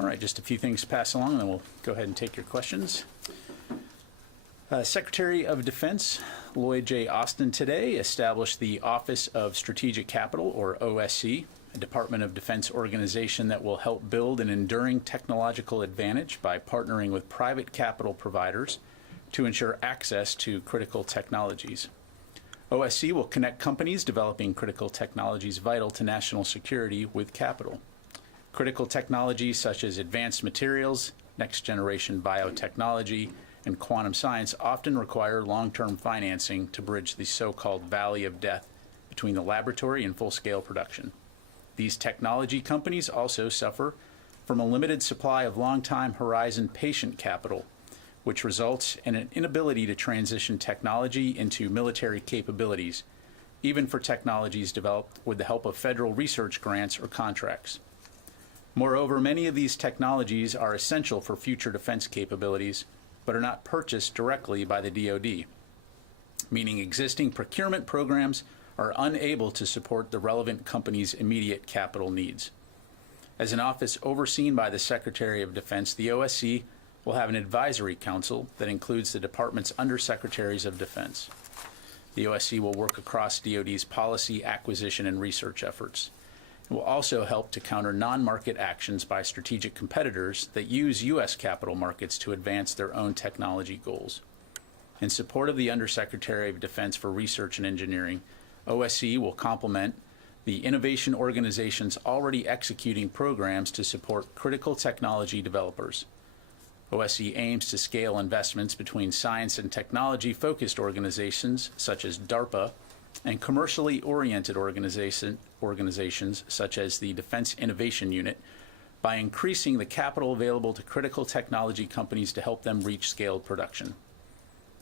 All right, just a few things to pass along, and then we'll go ahead and take your questions. Secretary of Defense Lloyd J. Austin today established the Office of Strategic Capital, or OSC, a Department of Defense organization that will help build an enduring technological advantage by partnering with private capital providers to ensure access to critical technologies. OSC will connect companies developing critical technologies vital to national security with capital. Critical technologies such as advanced materials, next-generation biotechnology, and quantum science often require long-term financing to bridge the so-called valley of death between the laboratory and full-scale production. These technology companies also suffer from a limited supply of long-time horizon patient capital, which results in an inability to transition technology into military capabilities, even for technologies developed with the help of federal research grants or contracts. Moreover, many of these technologies are essential for future defense capabilities, but are not purchased directly by the DoD, meaning existing procurement programs are unable to support the relevant company's immediate capital needs. As an office overseen by the Secretary of Defense, the OSC will have an advisory council that includes the department's undersecretaries of defense. The OSC will work across DoD's policy, acquisition, and research efforts. It will also help to counter non-market actions by strategic competitors that use U.S. capital markets to advance their own technology goals. In support of the Undersecretary of Defense for Research and Engineering, OSC will complement the innovation organizations already executing programs to support critical technology developers. OSC aims to scale investments between science and technology-focused organizations such as DARPA and commercially oriented organizations such as the Defense Innovation Unit by increasing the capital available to critical technology companies to help them reach scaled production.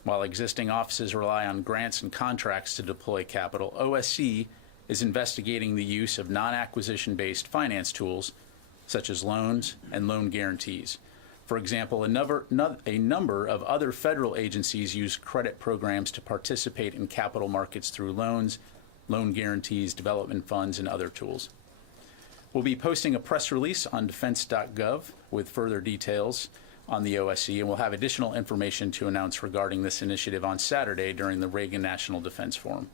While existing offices rely on grants and contracts to deploy capital, OSC is investigating the use of non-acquisition based finance tools such as loans and loan guarantees. For example, a number of other federal agencies use credit programs to participate in capital markets through loans, loan guarantees, development funds, and other tools. We'll be posting a press release on defense.gov with further details on the OSC, and we'll have additional information to announce regarding this initiative on Saturday during the Reagan National Defense Forum.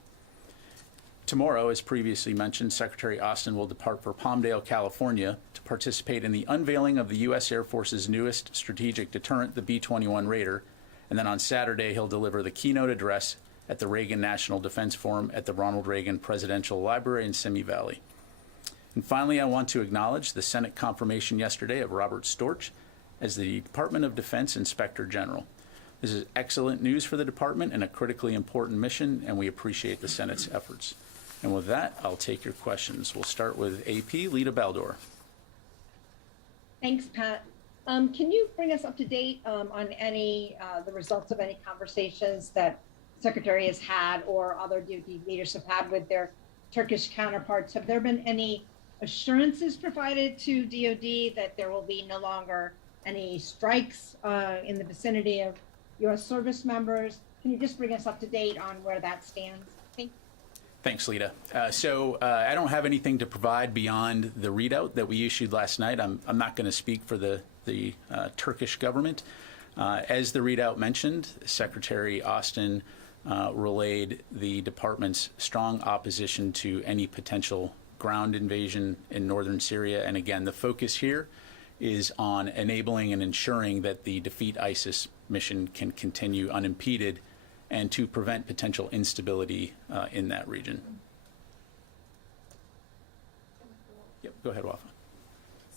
Tomorrow, as previously mentioned, Secretary Austin will depart for Palmdale, California to participate in the unveiling of the U.S. Air Force's newest strategic deterrent, the B-21 Raider, and then on Saturday he'll deliver the keynote address at the Reagan National Defense Forum at the Ronald Reagan Presidential Library in Simi Valley. And finally, I want to acknowledge the Senate confirmation yesterday of Robert Storch as the Department of Defense Inspector General. This is excellent news for the department and a critically important mission, and we appreciate the Senate's efforts. And with that, I'll take your questions. We'll start with AP, Lita Baldor. Thanks, Pat. Can you bring us up to date on any the results of any conversations that Secretary has had or other DoD leaders have had with their Turkish counterparts? Have there been any assurances provided to DoD that there will be no longer any strikes in the vicinity of U.S. service members? Can you just bring us up to date on where that stands? Thanks, Lita. I don't have anything to provide beyond the readout that we issued last night. I'm not going to speak for the Turkish government. As the readout mentioned, Secretary Austin relayed the department's strong opposition to any potential ground invasion in northern Syria. And again, the focus here is on enabling and ensuring that the Defeat ISIS mission can continue unimpeded and to prevent potential instability in that region. Yep, go ahead, Wafa.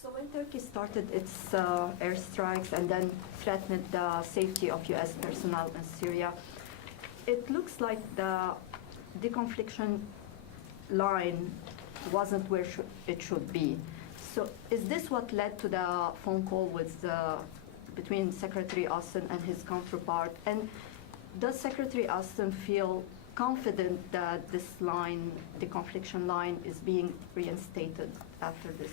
So when Turkey started its airstrikes and then threatened the safety of U.S. personnel in Syria, it looks like the deconfliction line wasn't where it should be. So is this what led to the phone call with between Secretary Austin and his counterpart? And does Secretary Austin feel confident that this line, the confliction line, is being reinstated after this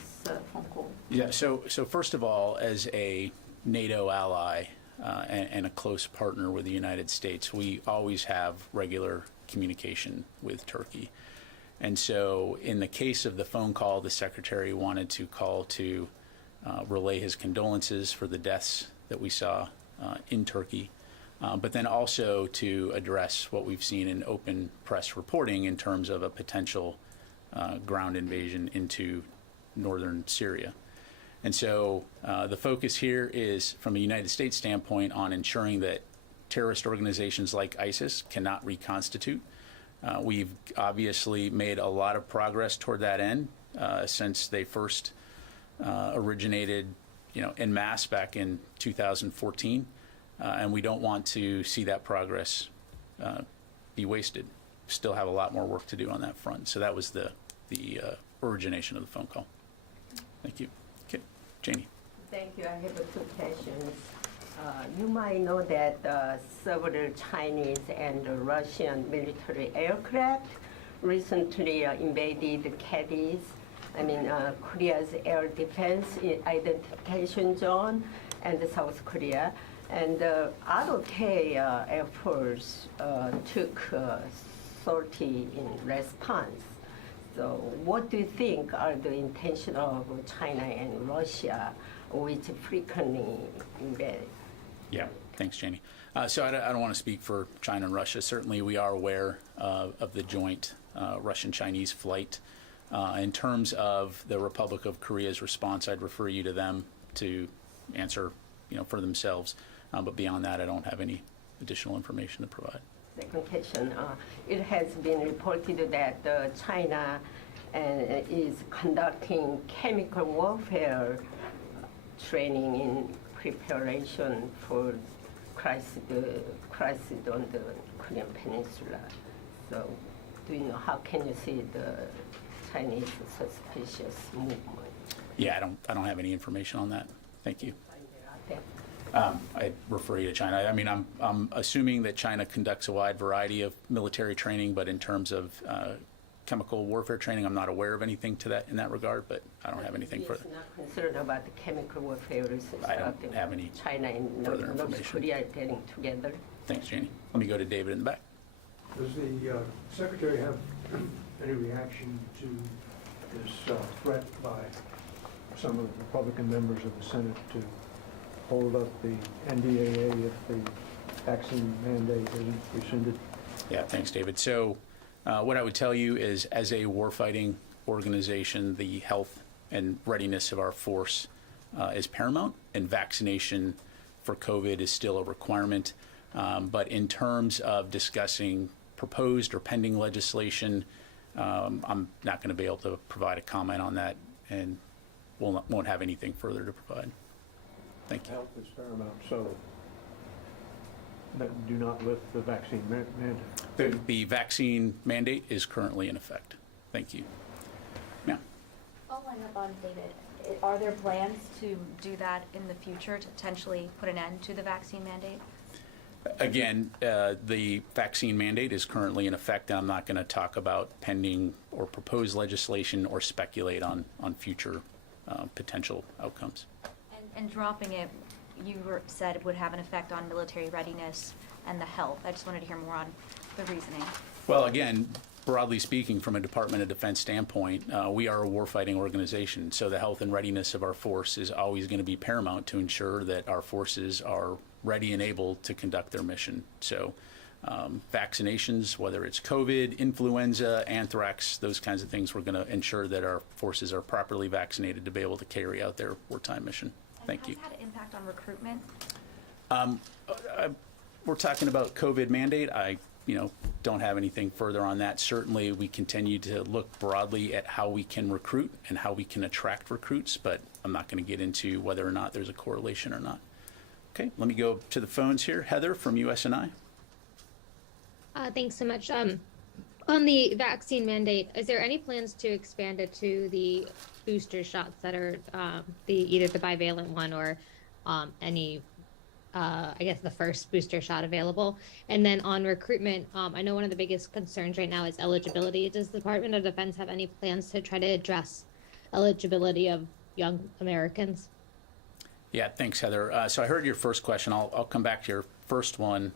phone call? Yeah, so first of all, as a NATO ally and a close partner with the United States, we always have regular communication with Turkey. And so in the case of the phone call, the Secretary wanted to call to relay his condolences for the deaths that we saw in Turkey, but then also to address what we've seen in open press reporting in terms of a potential ground invasion into northern Syria. And so the focus here is, from a United States standpoint, on ensuring that terrorist organizations like ISIS cannot reconstitute. We've obviously made a lot of progress toward that end since they first originated, en masse back in 2014, and we don't want to see that progress be wasted. Still have a lot more work to do on that front. So that was the origination of the phone call. Thank you. Okay, Janie. Thank you. I have two questions. You might know that several Chinese and Russian military aircraft recently invaded Cadiz, Korea's air defense identification zone, and South Korea. And ROK Air Force took sortie in response. So what do you think are the intentions of China and Russia, which frequently invade? Yeah, thanks, Janie. So I don't want to speak for China and Russia. Certainly, we are aware of the joint Russian-Chinese flight. In terms of the Republic of Korea's response, I'd refer you to them to answer, for themselves. But beyond that, I don't have any additional information to provide. Second question, it has been reported that China is conducting chemical warfare training in preparation for crisis on the Korean Peninsula. So, do you know, how can you see the Chinese suspicious movement? Yeah, I don't have any information on that. Thank you. Okay. I refer you to China. I'm assuming that China conducts a wide variety of military training, but in terms of chemical warfare training, I'm not aware of anything in that regard, but I don't have anything further. Not concerned about the chemical warfare research. I don't have any China and further North information. Korea getting together. Thanks, Janie. Let me go to David in the back. Does the Secretary have any reaction to this threat by some of the Republican members of the Senate to hold up the NDAA if the vaccine mandate isn't rescinded? Yeah, thanks, David. So what I would tell you is, as a warfighting organization, the health and readiness of our force is paramount, and vaccination for COVID is still a requirement. But in terms of discussing proposed or pending legislation, I'm not going to be able to provide a comment on that, and won't have anything further to provide. Thank you. Health is paramount, so do not lift the vaccine mandate. The vaccine mandate is currently in effect. Thank you. Yeah. Following up on David, are there plans to do that in the future to potentially put an end to the vaccine mandate? Again, the vaccine mandate is currently in effect, and I'm not going to talk about pending or proposed legislation or speculate on future potential outcomes. And dropping it, you said it would have an effect on military readiness and the health. I just wanted to hear more on the reasoning. Well, again, broadly speaking, from a Department of Defense standpoint, we are a warfighting organization, so the health and readiness of our force is always going to be paramount to ensure that our forces are ready and able to conduct their mission. So vaccinations, whether it's COVID, influenza, anthrax, those kinds of things, we're going to ensure that our forces are properly vaccinated to be able to carry out their wartime mission. Thank you. Has had an impact on recruitment? We're talking about COVID mandate. I don't have anything further on that. Certainly, we continue to look broadly at how we can recruit and how we can attract recruits, but I'm not going to get into whether or not there's a correlation or not. Okay, let me go to the phones here. Heather from USNI. Thanks so much. On the vaccine mandate, is there any plans to expand it to the booster shots that are either the bivalent one or any, I guess, the first booster shot available? And then on recruitment, I know one of the biggest concerns right now is eligibility. Does the Department of Defense have any plans to try to address eligibility of young Americans? Yeah, thanks, Heather. So I heard your first question. I'll come back to your first one,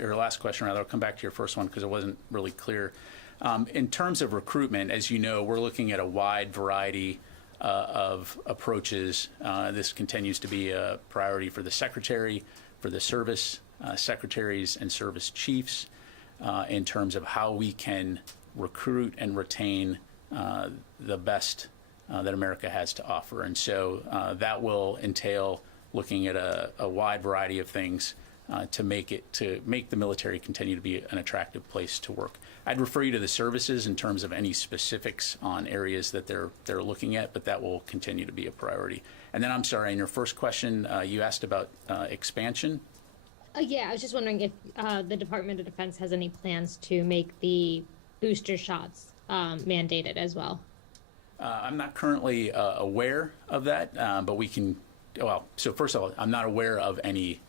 your last question, rather. I'll come back to your first one because it wasn't really clear. In terms of recruitment, as you know, we're looking at a wide variety of approaches. This continues to be a priority for the Secretary, for the service secretaries and service chiefs, in terms of how we can recruit and retain the best that America has to offer. And so that will entail looking at a wide variety of things to make the military continue to be an attractive place to work. I'd refer you to the services in terms of any specifics on areas that they're looking at, but that will continue to be a priority. And then I'm sorry, in your first question, you asked about expansion. Yeah, I was just wondering if the Department of Defense has any plans to make the booster shots mandated as well. I'm not currently aware of that, but we can, well, so first of all, I'm not aware of any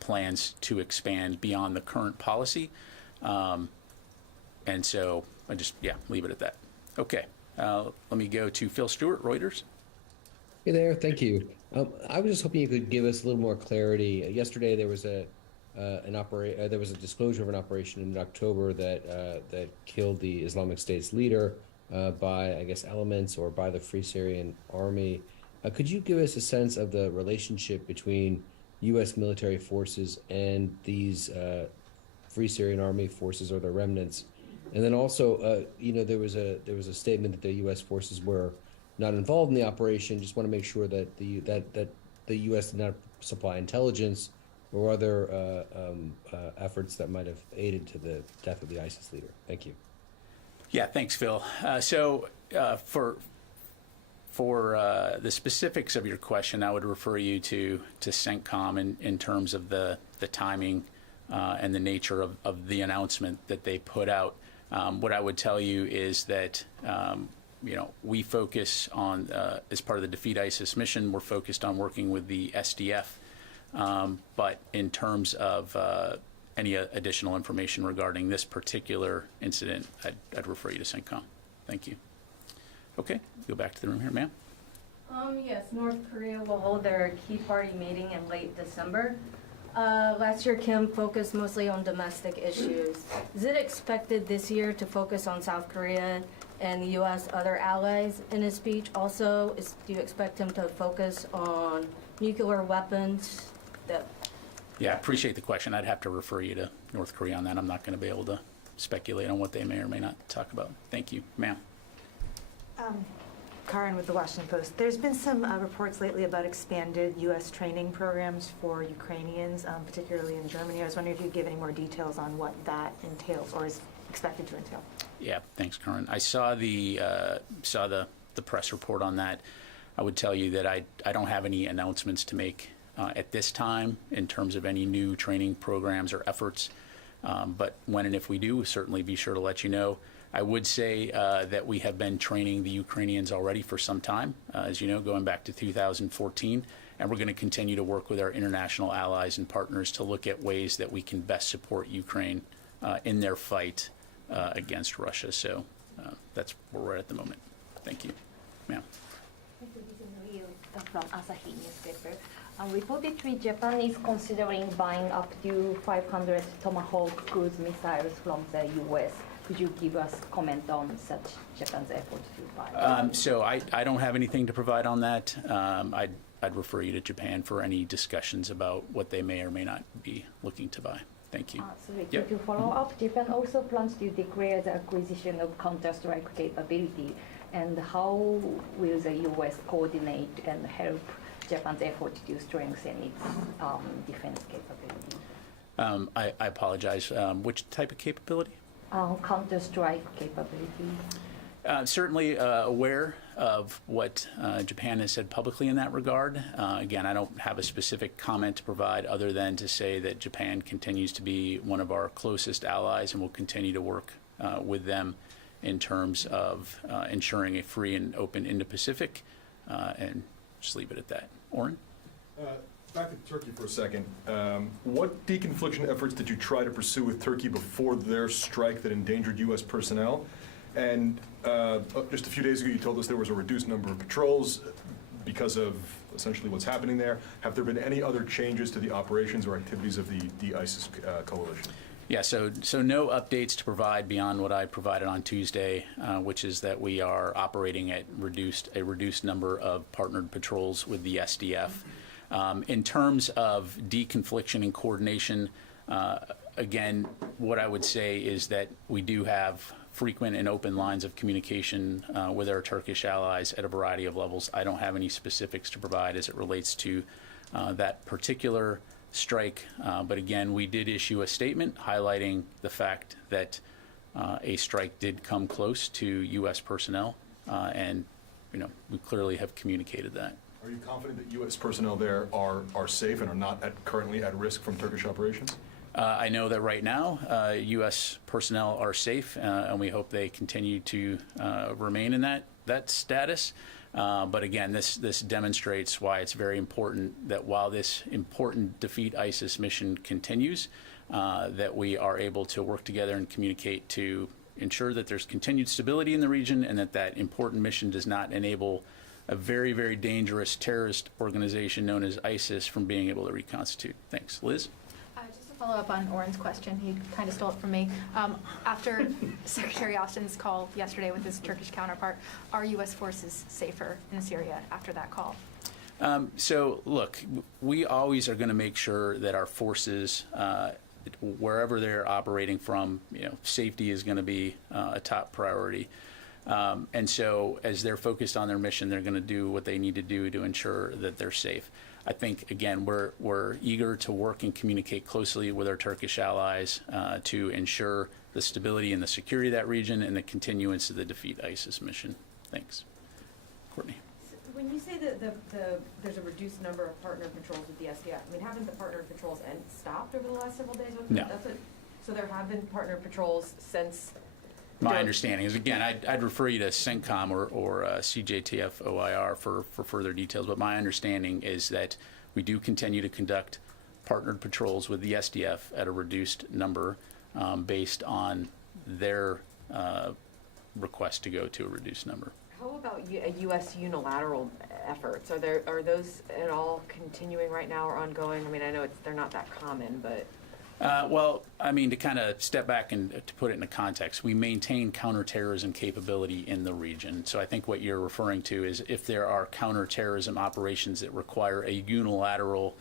plans to expand beyond the current policy. And so I just, leave it at that. Okay, let me go to Phil Stewart, Reuters. Hey there, thank you. I was just hoping you could give us a little more clarity. Yesterday there was there was a disclosure of an operation in October that killed the Islamic State's leader by, I guess, elements or by the Free Syrian Army. Could you give us a sense of the relationship between U.S. military forces and these Free Syrian Army forces or their remnants? And then also, there was a statement that the U.S. forces were not involved in the operation. Just want to make sure that the U.S. did not supply intelligence or other efforts that might have aided to the death of the ISIS leader. Thank you. Yeah, thanks, Phil. For the specifics of your question, I would refer you to CENTCOM in terms of the timing and the nature of the announcement that they put out. What I would tell you is that we focus on, as part of the Defeat ISIS mission, we're focused on working with the SDF. But in terms of any additional information regarding this particular incident, I'd refer you to CENTCOM. Thank you. Okay, go back to the room here, ma'am. Yes, North Korea will hold their Key Party meeting in late December. Last year, Kim focused mostly on domestic issues. Is it expected this year to focus on South Korea and the U.S. other allies in his speech? Also, do you expect him to focus on nuclear weapons? Yeah, I appreciate the question. I'd have to refer you to North Korea on that. I'm not going to be able to speculate on what they may or may not talk about. Thank you, ma'am. Karen with the Washington Post. There's been some reports lately about expanded U.S. training programs for Ukrainians, particularly in Germany. I was wondering if you'd give any more details on what that entails or is expected to entail. Yeah, thanks, Karen. I saw the press report on that. I would tell you that I don't have any announcements to make at this time in terms of any new training programs or efforts. But when and if we do, we'll certainly be sure to let you know. I would say that we have been training the Ukrainians already for some time, as you know, going back to 2014, and we're going to continue to work with our international allies and partners to look at ways that we can best support Ukraine in their fight against Russia. So that's where we're at the moment. Thank you. Ma'am. Thank you. This is Ryu from Asahi newspaper. Reportedly, Japan is considering buying up to 500 Tomahawk cruise missiles from the U.S. Could you give us comment on such Japan's effort to buy? So I don't have anything to provide on that. I'd refer you to Japan for any discussions about what they may or may not be looking to buy. Thank you. Sorry, Yep. to follow up, Japan also plans to declare the acquisition of counter-strike capability. And how will the U.S. coordinate and help Japan's effort to strengthen its defense capability? I apologize. Which type of capability? Counter-strike capability. Certainly aware of what Japan has said publicly in that regard. Again, I don't have a specific comment to provide other than to say that Japan continues to be one of our closest allies and will continue to work with them in terms of ensuring a free and open Indo-Pacific, and just leave it at that. Oren? Back to Turkey for a second. What deconfliction efforts did you try to pursue with Turkey before their strike that endangered U.S. personnel? And just a few days ago, you told us there was a reduced number of patrols because of essentially what's happening there. Have there been any other changes to the operations or activities of the ISIS coalition? Yeah, so no updates to provide beyond what I provided on Tuesday, which is that we are operating at a reduced number of partnered patrols with the SDF. In terms of deconfliction and coordination, again, what I would say is that we do have frequent and open lines of communication with our Turkish allies at a variety of levels. I don't have any specifics to provide as it relates to that particular strike, but again, we did issue a statement highlighting the fact that a strike did come close to U.S. personnel, and we clearly have communicated that. Are you confident that U.S. personnel there are safe and are not currently at risk from Turkish operations? I know that right now, U.S. personnel are safe, and we hope they continue to remain in that status. But again, this demonstrates why it's very important that while this important Defeat ISIS mission continues, that we are able to work together and communicate to ensure that there's continued stability in the region and that important mission does not enable a very, very dangerous terrorist organization known as ISIS from being able to reconstitute. Thanks. Liz? Just to follow up on Oren's question, he kind of stole it from me. After Secretary Austin's call yesterday with his Turkish counterpart, are U.S. forces safer in Syria after that call? So, look, we always are going to make sure that our forces, wherever they're operating from, safety is going to be a top priority. And so as they're focused on their mission, they're going to do what they need to do to ensure that they're safe. I think, again, we're eager to work and communicate closely with our Turkish allies to ensure the stability and the security of that region and the continuance of the Defeat ISIS mission. Thanks. Courtney. When you say that there's a reduced number of partner patrols with the SDF, I mean, haven't the partner patrols stopped over the last several days? No. So there have been partner patrols since? My understanding is, again, I'd refer you to CENTCOM or CJTF OIR for further details, but my understanding is that we do continue to conduct partnered patrols with the SDF at a reduced number based on their request to go to a reduced number. How about U.S. unilateral efforts? Are those at all continuing right now or ongoing? I mean, I know they're not that common, but... Well, I mean, to kind of step back and to put it into context, we maintain counterterrorism capability in the region. So I think what you're referring to is if there are counterterrorism operations that require a unilateral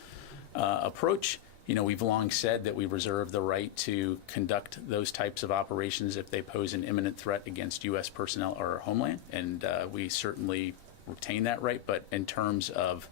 approach, we've long said that we reserve the right to conduct those types of operations if they pose an imminent threat against U.S. personnel or our homeland, and we certainly retain that right. But in terms of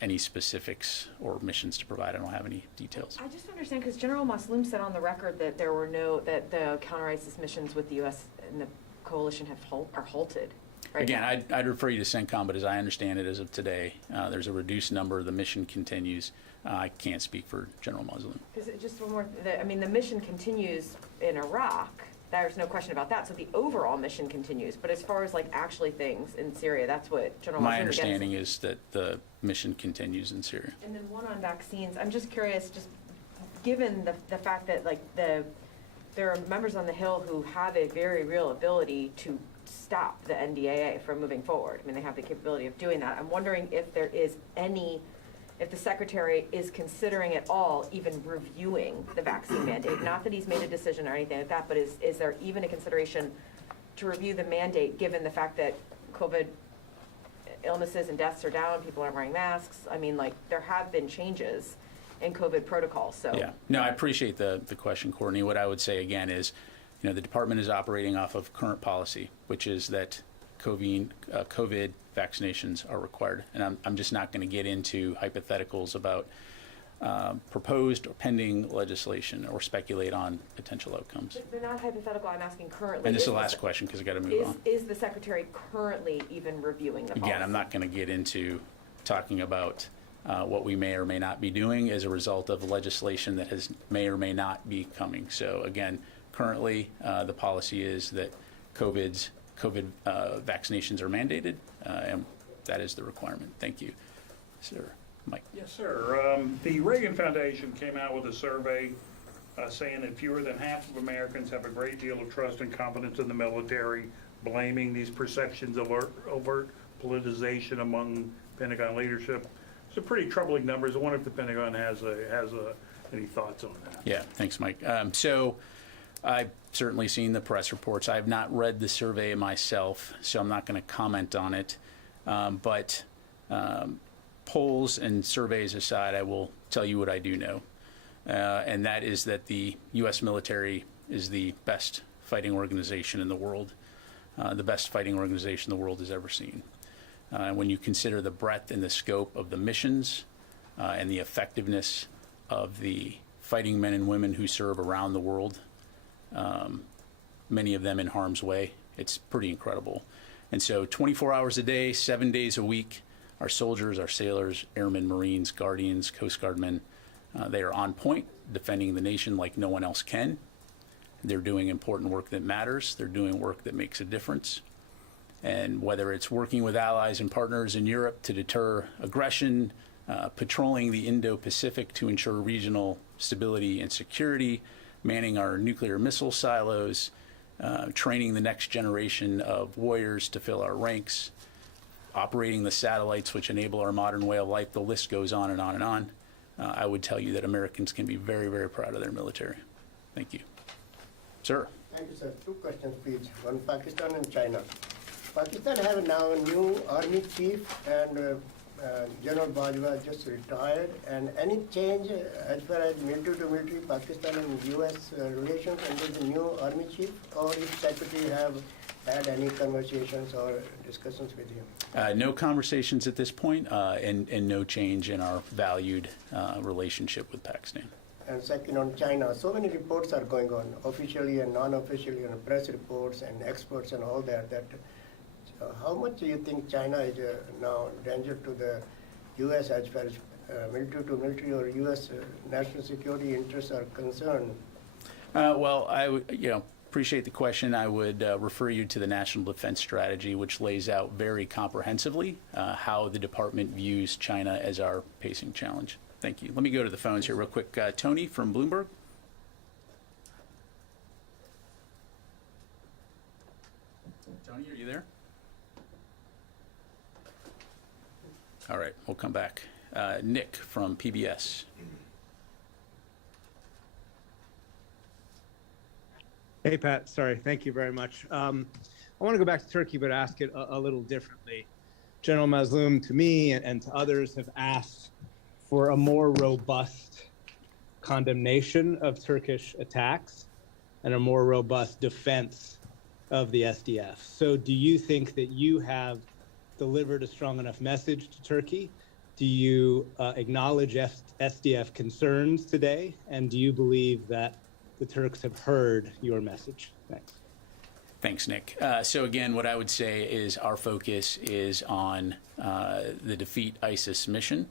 any specifics or missions to provide, I don't have any details. I just understand because General Masloum said on the record that that the counter-ISIS missions with the U.S. and the coalition are halted. Right Again, now. I'd refer you to CENTCOM, but as I understand it as of today, there's a reduced number. The mission continues. I can't speak for General Masloum. Just one more, the mission continues in Iraq. There's no question about that. So the overall mission continues. But as far as actually things in Syria, that's what General Masloum My understanding is that the mission continues in Syria. And then one on vaccines. I'm just curious, just given the fact that there are members on the Hill who have a very real ability to stop the NDAA from moving forward. I mean, they have the capability of doing that. I'm wondering if there is if the Secretary is considering at all even reviewing the vaccine mandate. Not that he's made a decision or anything like that, but is there even a consideration to review the mandate given the fact that COVID illnesses and deaths are down, people aren't wearing masks? I mean, there have been changes in COVID protocols, so. Yeah, no, I appreciate the question, Courtney. What I would say again is, the department is operating off of current policy, which is that COVID vaccinations are required. And I'm just not going to get into hypotheticals about proposed or pending legislation or speculate on potential outcomes. They're not hypothetical, I'm asking currently. And this is the last question because I got to move on. Is the Secretary currently even reviewing the policy? Again, I'm not going to get into talking about what we may or may not be doing as a result of legislation that may or may not be coming. So again, currently the policy is that COVID vaccinations are mandated, and that is the requirement. Thank you. Sir, Mike. Yes, sir. The Reagan Foundation came out with a survey saying that fewer than half of Americans have a great deal of trust and confidence in the military, blaming these perceptions of overt politicization among Pentagon leadership. It's a pretty troubling numbers. I wonder if the Pentagon has Any thoughts on that? Yeah, thanks, Mike. So I've certainly seen the press reports. I've not read the survey myself, so I'm not going to comment on it. But polls and surveys aside, I will tell you what I do know. And that is that the U.S. military is the best fighting organization in the world, the best fighting organization the world has ever seen. When you consider the breadth and the scope of the missions and the effectiveness of the fighting men and women who serve around the world, many of them in harm's way, it's pretty incredible. And so 24 hours a day, 7 days a week, our soldiers, our sailors, airmen, Marines, Guardians, Coast Guardmen, they are on point, defending the nation like no one else can. They're doing important work that matters. They're doing work that makes a difference. And whether it's working with allies and partners in Europe to deter aggression, patrolling the Indo-Pacific to ensure regional stability and security, manning our nuclear missile silos, training the next generation of warriors to fill our ranks, operating the satellites which enable our modern way of life, the list goes on and on and on. I would tell you that Americans can be very, very proud of their military. Thank you. Sir. Thank you, sir. Two questions, please. One, Pakistan and China. Pakistan have now a new army chief, and General Bajwa just retired. And any change as far as military to military, Pakistan and U.S. Relations under the new army chief, or if Secretary have had any conversations or discussions with him? No conversations at this point, and no change in our valued relationship with Pakistan. And second, on China, so many reports are going on, officially and non-officially, and press reports and experts and all that. How much do you think China is now danger to the U.S. as far as military to military or U.S. National security interests are concerned? Well, I would, appreciate the question. I would refer you to the National Defense Strategy, which lays out very comprehensively how the department views China as our pacing challenge. Thank you. Let me go to the phones here real quick. Tony from Bloomberg. Tony, are you there? All right, we'll come back. Nick from PBS. Hey, Pat. Sorry. Thank you very much. I want to go back to Turkey, but ask it a little differently. General Mazloum, to me and to others, have asked for a more robust condemnation of Turkish attacks and a more robust defense of the SDF. So do you think that you have delivered a strong enough message to Turkey? Do you acknowledge SDF concerns today? And do you believe that the Turks have heard your message? Thanks. Thanks, Nick. So again, what I would say is our focus is on the Defeat ISIS mission.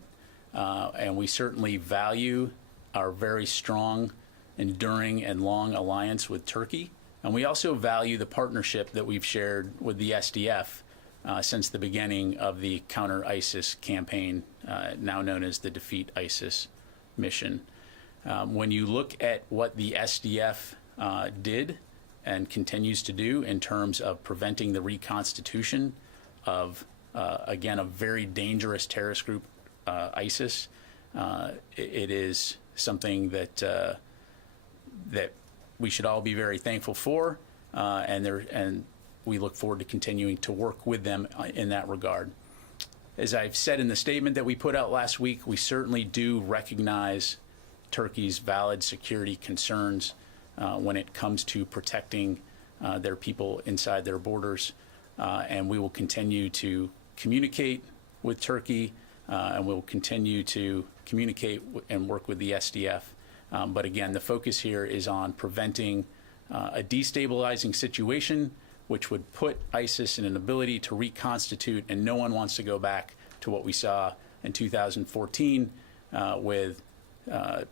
And we certainly value our very strong, enduring, and long alliance with Turkey. And we also value the partnership that we've shared with the SDF since the beginning of the counter-ISIS campaign, now known as the Defeat ISIS mission. When you look at what the SDF did and continues to do in terms of preventing the reconstitution of, again, a very dangerous terrorist group, ISIS, it is something that that we should all be very thankful for, and we look forward to continuing to work with them in that regard. As I've said in the statement that we put out last week, we certainly do recognize Turkey's valid security concerns when it comes to protecting their people inside their borders, and we will continue to communicate with Turkey. And we'll continue to communicate and work with the SDF. But again, the focus here is on preventing a destabilizing situation, which would put ISIS in an ability to reconstitute, and no one wants to go back to what we saw in 2014 with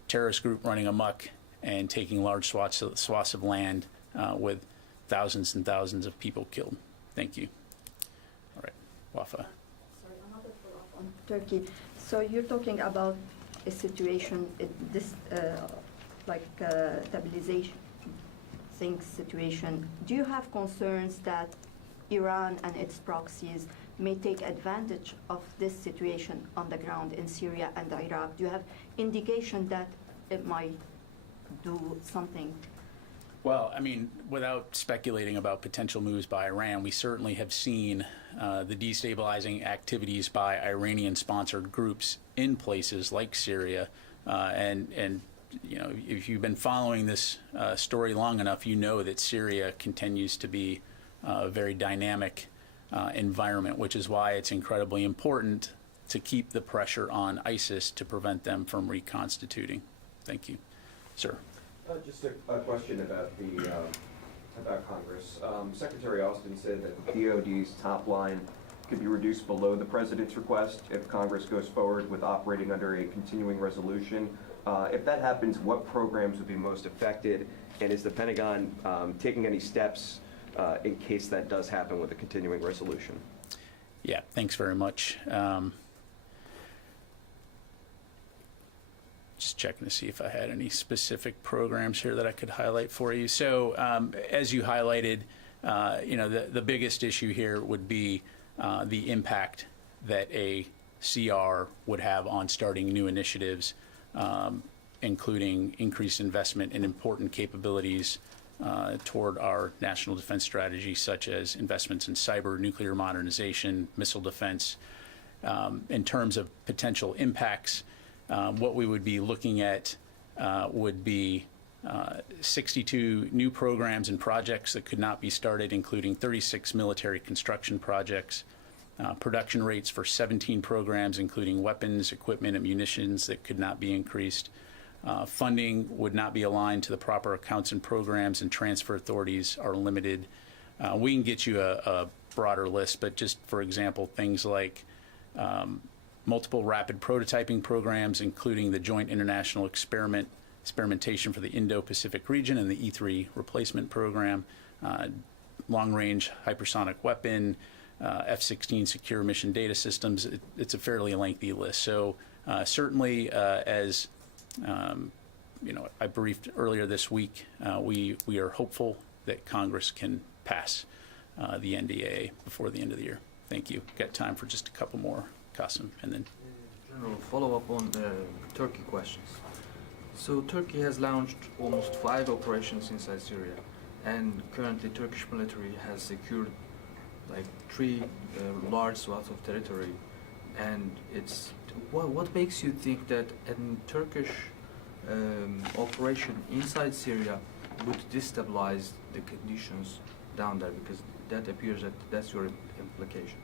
terrorist group running amok and taking large swaths of land with thousands and thousands of people killed. Thank you. All right, Wafa. On Turkey. So you're talking about a situation, stabilization situation. Do you have concerns that Iran and its proxies may take advantage of this situation on the ground in Syria and Iraq? Do you have indication that it might do something? Well, I mean, without speculating about potential moves by Iran, we certainly have seen the destabilizing activities by Iranian-sponsored groups in places like Syria, and you know, if you've been following this story long enough, you know that Syria continues to be a very dynamic environment, which is why it's incredibly important to keep the pressure on ISIS to prevent them from reconstituting. Thank you, sir. Just a question about about Congress. Secretary Austin said that DoD's top line could be reduced below the president's request if Congress goes forward with operating under a continuing resolution. If that happens, what programs would be most affected, and is the Pentagon taking any steps in case that does happen with a continuing resolution? Yeah, thanks very much. Just checking to see if I had any specific programs here that I could highlight for you. So, as you highlighted, you know, the biggest issue here would be the impact that a CR would have on starting new initiatives, including increased investment in important capabilities toward our national defense strategy, such as investments in cyber, nuclear modernization, missile defense. In terms of potential impacts, what we would be looking at would be 62 new programs and projects that could not be started, including 36 military construction projects, production rates for 17 programs, including weapons, equipment, and munitions that could not be increased. Funding would not be aligned to the proper accounts and programs, and transfer authorities are limited. We can get you a broader list, but just for example, things like multiple rapid prototyping programs, including the Joint International Experimentation for the Indo-Pacific region and the E-3 replacement program, long-range hypersonic weapon, F-16 secure mission data systems. It's a fairly lengthy list. So certainly, as you know, I briefed earlier this week, we are hopeful that Congress can pass the NDAA before the end of the year. Thank you. Got time for just a couple more, Qasim, and then. General, follow-up on the Turkey questions. So Turkey has launched almost 5 operations inside Syria, and currently Turkish military has secured like 3 large swaths of territory. And it's what makes you think that a Turkish operation inside Syria would destabilize the conditions down there? Because that appears that that's your implication.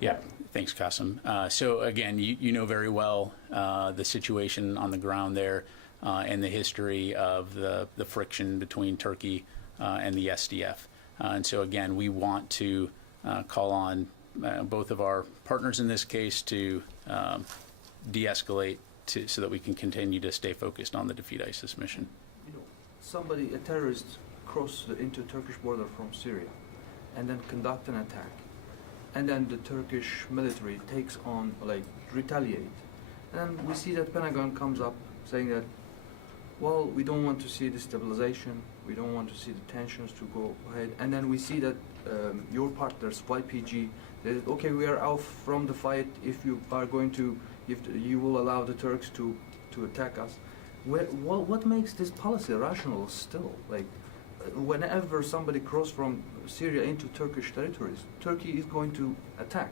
Yeah, thanks, Qasim. So again, you know very well the situation on the ground there and the history of the friction between Turkey and the SDF. And so again, we want to call on both of our partners in this case to de-escalate so that we can continue to stay focused on the Defeat ISIS mission. You know, a terrorist crossed into Turkish border from Syria and then conduct an attack. And then the Turkish military takes on, like, retaliate. And we see that Pentagon comes up saying that, well, we don't want to see destabilization, we don't want to see the tensions to go ahead. And then we see that your partners, YPG, they said, okay, we are out from the fight if you are going to, if you will allow the Turks to attack us. What makes this policy rational still? Like, whenever somebody crosses from Syria into Turkish territories, Turkey is going to attack.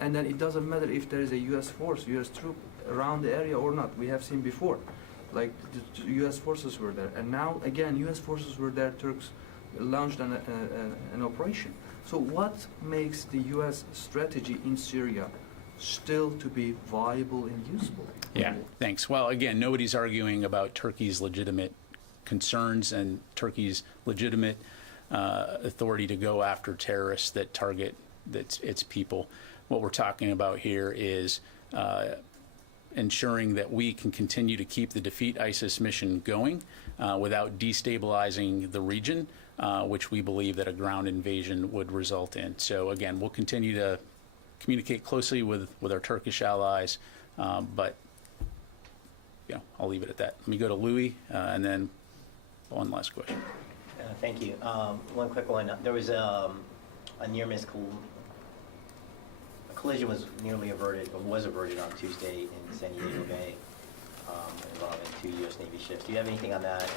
And then it doesn't matter if there is a U.S. force, U.S. troop around the area or not. We have seen before, like the U.S. forces were there. And now, again, U.S. forces were there, Turks launched an operation. So what makes the U.S. strategy in Syria still to be viable and useful? Yeah, thanks. Well, again, nobody's arguing about Turkey's legitimate concerns and Turkey's legitimate authority to go after terrorists that target its people. What we're talking about here is ensuring that we can continue to keep the Defeat ISIS mission going without destabilizing the region, which we believe that a ground invasion would result in. So again, we'll continue to communicate closely with our Turkish allies, but you know, I'll leave it at that. Let me go to Louis, and then one last question. Thank you. One quick one. There was a near-miss collision was nearly averted, or was averted on Tuesday in San Diego Bay. involving 2 U.S. Navy ships. Do you have anything on that? And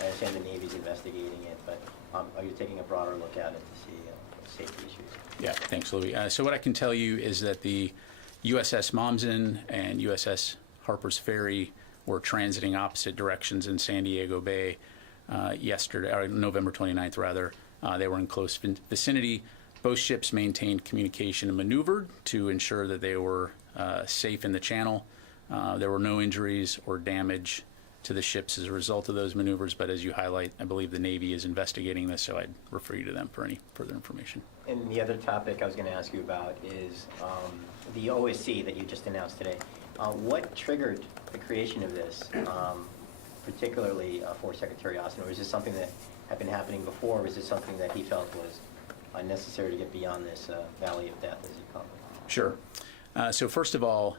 I understand the Navy's investigating it, but are you taking a broader look at it to see safety issues? Yeah, thanks, Louis. So what I can tell you is that the USS Mommsen and USS Harper's Ferry were transiting opposite directions in San Diego Bay yesterday, or November 29th, rather. They were in close vicinity. Both ships maintained communication and maneuvered to ensure that they were safe in the channel. There were no injuries or damage to the ships as a result of those maneuvers, but as you highlight, I believe the Navy is investigating this, so I'd refer you to them for any further information. And the other topic I was going to ask you about is the OSC that you just announced today. What triggered the creation of this, particularly for Secretary Austin? Or is this something that had been happening before, or is this something that he felt was necessary to get beyond this valley of death, as you call it? Sure. So first of all,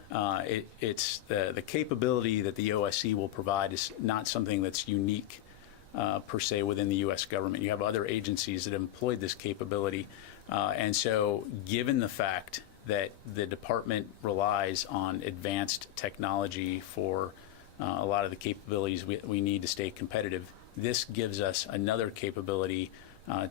it's the capability that the OSC will provide is not something that's unique per se within the U.S. government. You have other agencies that have employed this capability. And so given the fact that the department relies on advanced technology for a lot of the capabilities we need to stay competitive, this gives us another capability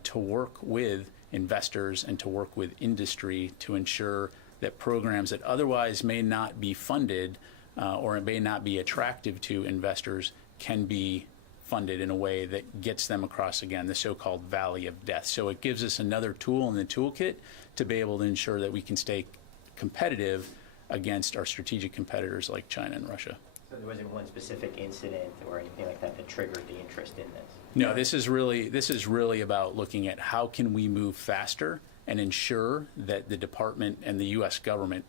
to work with investors and to work with industry to ensure that programs that otherwise may not be funded or may not be attractive to investors can be funded in a way that gets them across, again, the so-called valley of death. So it gives us another tool in the toolkit to be able to ensure that we can stay competitive against our strategic competitors like China and Russia. So there wasn't one specific incident or anything like that that triggered the interest in this? No, this is really about looking at how can we move faster and ensure that the department and the U.S. government,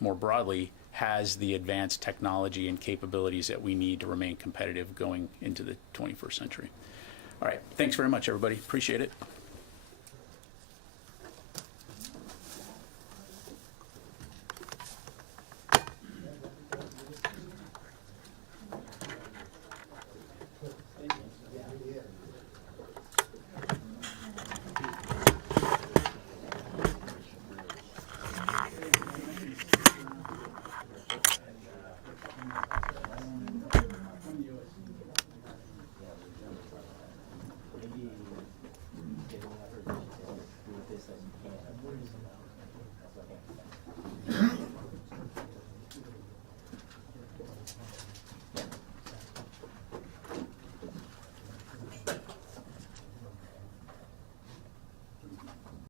more broadly, has the advanced technology and capabilities that we need to remain competitive going into the 21st century. All right, thanks very much, everybody. Appreciate it.